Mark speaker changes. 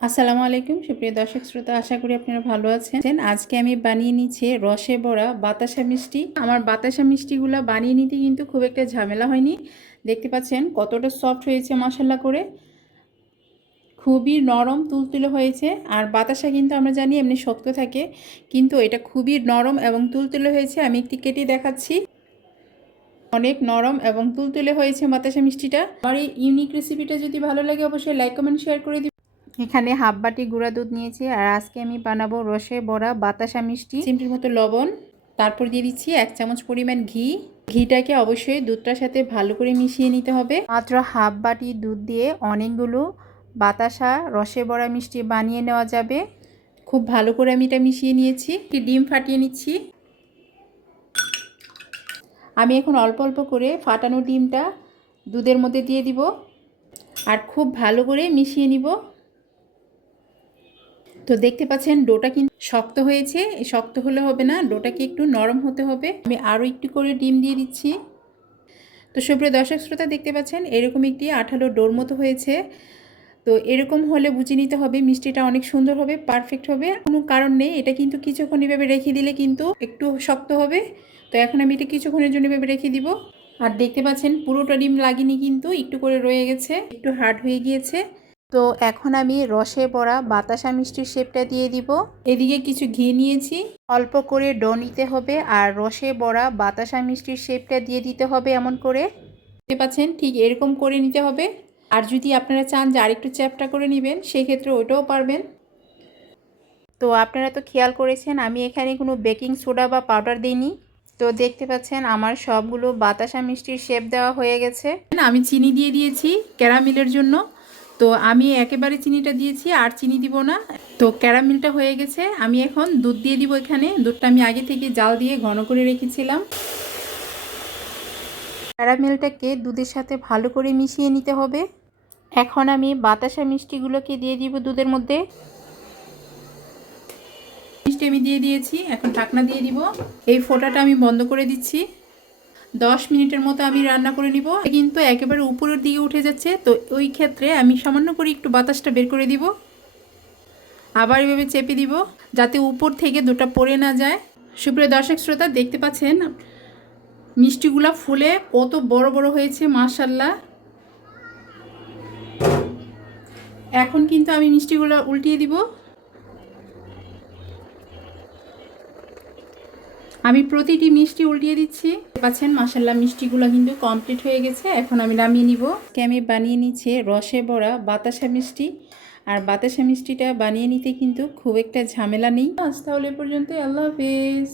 Speaker 1: আসসালামু আলাইকুম, সুপ্রিয় দর্শক শ্রোতা, আশা করি আপনারা ভালো আছেন। আজকে আমি বানিয়ে নিচ্ছি রসে বড়া বাতাসা মিষ্টি। আমার বাতাসা মিষ্টিগুলো বানিয়ে নিতে কিন্তু খুব একটা ঝামেলা হয়নি। দেখতে পাচ্ছেন কতটা সফট হয়েছে মশলা করে। খুবই নরম তুলতুলে হয়েছে। আর বাতাসা কিন্তু আমরা জানি এমনি শক্ত থাকে, কিন্তু এটা খুবই নরম এবং তুলতুলে হয়েছে। আমি একটি কেটে দেখাচ্ছি। অনেক নরম এবং তুলতুলে হয়েছে বাতাসা মিষ্টিটা। আমার এই ইউনিক রেসিপিটা যদি ভালো লাগে, অবশ্যই লাইক কমেন্ট শেয়ার করে এখানে হাফ বাটি গুঁড়া দুধ নিয়েছি আর আজকে আমি বানাবো রসে বড়া বাতাসা মিষ্টি। চিমটির মতো লবণ তারপর দিয়ে দিচ্ছি এক চামচ পরিমাণ ঘি। ঘিটাকে অবশ্যই দুধটার সাথে ভালো করে মিশিয়ে নিতে হবে। মাত্র হাফ বাটি দুধ দিয়ে অনেকগুলো বাতাসা রসে বড়া মিষ্টি বানিয়ে নেওয়া যাবে। খুব ভালো করে আমি এটা মিশিয়ে নিয়েছি। একটি ডিম ফাটিয়ে নিচ্ছি। আমি এখন অল্প অল্প করে ফাটানো ডিমটা দুধের মধ্যে দিয়ে দিব। আর খুব ভালো করে মিশিয়ে নিব। তো দেখতে পাচ্ছেন ডোটা কিন্তু শক্ত হয়েছে। শক্ত হলে হবে না, ডোটাকে একটু নরম হতে হবে। আমি আরও একটু করে ডিম দিয়ে দিচ্ছি। তো সুপ্রিয় দর্শক শ্রোতা, দেখতে পাচ্ছেন এরকম একটি আঠালো ডোর মতো হয়েছে। তো এরকম হলে বুঝে নিতে হবে মিষ্টিটা অনেক সুন্দর হবে, পারফেক্ট হবে। কোনো কারণ নেই, এটা কিন্তু কিছুক্ষণ এভাবে রেখে দিলে কিন্তু একটু শক্ত হবে। তো এখন আমি এটা কিছুক্ষণের জন্য এভাবে রেখে দিব। আর দেখতে পাচ্ছেন পুরোটা ডিম লাগেনি কিন্তু, একটু করে রয়ে গেছে, একটু হার্ড হয়ে গিয়েছে। তো এখন আমি রসে পড়া বাতাসা মিষ্টির শেপটা দিয়ে দিব। এদিকে কিছু ঘি নিয়েছি। অল্প করে ড নিতে হবে আর রসে বড়া বাতাসা মিষ্টির শেপটা দিয়ে দিতে হবে এমন করে। দেখতে পাচ্ছেন, ঠিক এরকম করে নিতে হবে। আর যদি আপনারা চান যে আরেকটু চ্যাপটা করে নেবেন, সেক্ষেত্রে ওটাও পারবেন। তো আপনারা তো খেয়াল করেছেন, আমি এখানে কোনো বেকিং সোডা বা পাউডার দিইনি। তো দেখতে পাচ্ছেন, আমার সবগুলো বাতাসা মিষ্টির শেপ দেওয়া হয়ে গেছে। আমি চিনি দিয়ে দিয়েছি ক্যারামিলের জন্য। তো আমি একেবারে চিনিটা দিয়েছি, আর চিনি দিব না। তো ক্যারামেলটা হয়ে গেছে। আমি এখন দুধ দিয়ে দিব এখানে। দুধটা আমি আগে থেকে জাল দিয়ে ঘন করে রেখেছিলাম। ক্যারামেলটাকে দুধের সাথে ভালো করে মিশিয়ে নিতে হবে। এখন আমি বাতাসা মিষ্টিগুলোকে দিয়ে দিব দুধের মধ্যে। মিষ্টি আমি দিয়ে দিয়েছি। এখন ঢাকনা দিয়ে দিব। এই ফোটাটা আমি বন্ধ করে দিচ্ছি। দশ মিনিটের মতো আমি রান্না করে নিব। কিন্তু একেবারে উপরের দিকে উঠে যাচ্ছে, তো ওই ক্ষেত্রে আমি সামান্য করে একটু বাতাসটা বের করে দিব। আবার এভাবে চেপে দিব, যাতে উপর থেকে দুটা পড়ে না যায়। সুপ্রিয় দর্শক শ্রোতা, দেখতে পাচ্ছেন মিষ্টিগুলা ফুলে কত বড় বড় হয়েছে মাশাল্লাহ এখন কিন্তু আমি মিষ্টিগুলো উল্টিয়ে দিব। আমি প্রতিটি মিষ্টি উল্টিয়ে দিচ্ছি। পাচ্ছেন মাসাল্লাহ মিষ্টিগুলো কিন্তু কমপ্লিট হয়ে গেছে। এখন আমি নামিয়ে নিব। আমি বানিয়ে নিচ্ছে রসে বড়া বাতাসা মিষ্টি। আর বাতাসা মিষ্টিটা বানিয়ে নিতে কিন্তু খুব একটা ঝামেলা নেই। আজ তাহলে পর্যন্ত আল্লাহ হাফেজ।